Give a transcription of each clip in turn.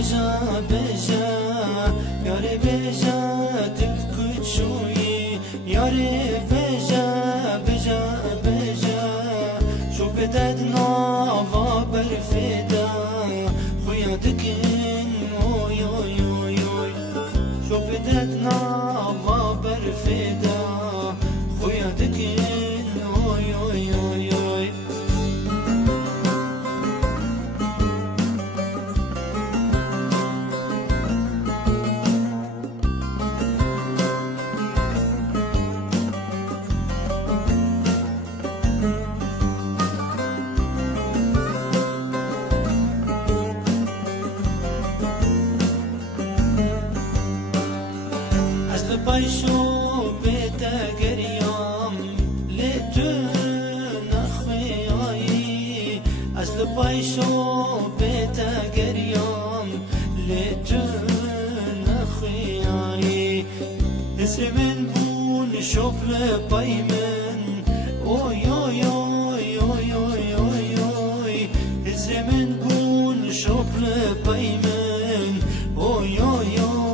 بجا بجا یاری بجا دل کوچویی یاری بجا بجا بجا شو بدد ناوا برفدا خویا دکن اوی اوی اوی اوی شو بدد ناوا برفدا خویا دکن اوی اوی اوی اوی بایشو بیتا گریام لیتو نخویایی اصل بایشو بیتا گریام لیتو نخویایی اسم من بون شبل بای من اوی اوی اوی اوی اوی اوی اوی اسم من بون شبل بای من اوی اوی اوی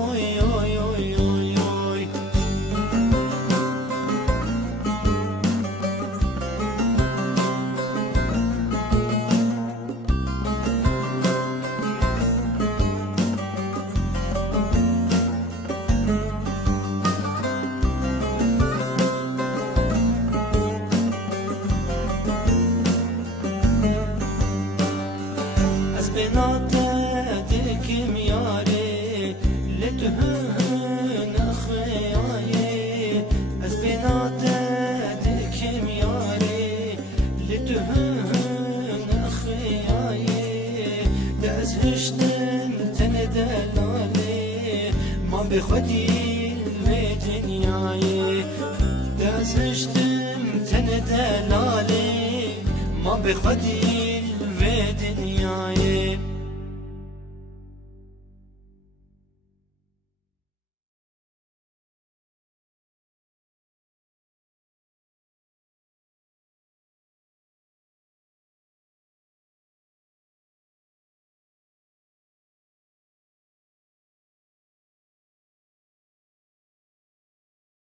بناته دکم یاری لتهن اخیایی از بناته دکم یاری لتهن اخیایی دز هشتن تن دلالی ما بخودی و دنیایی دز هشتن تن دلالی ما بخودی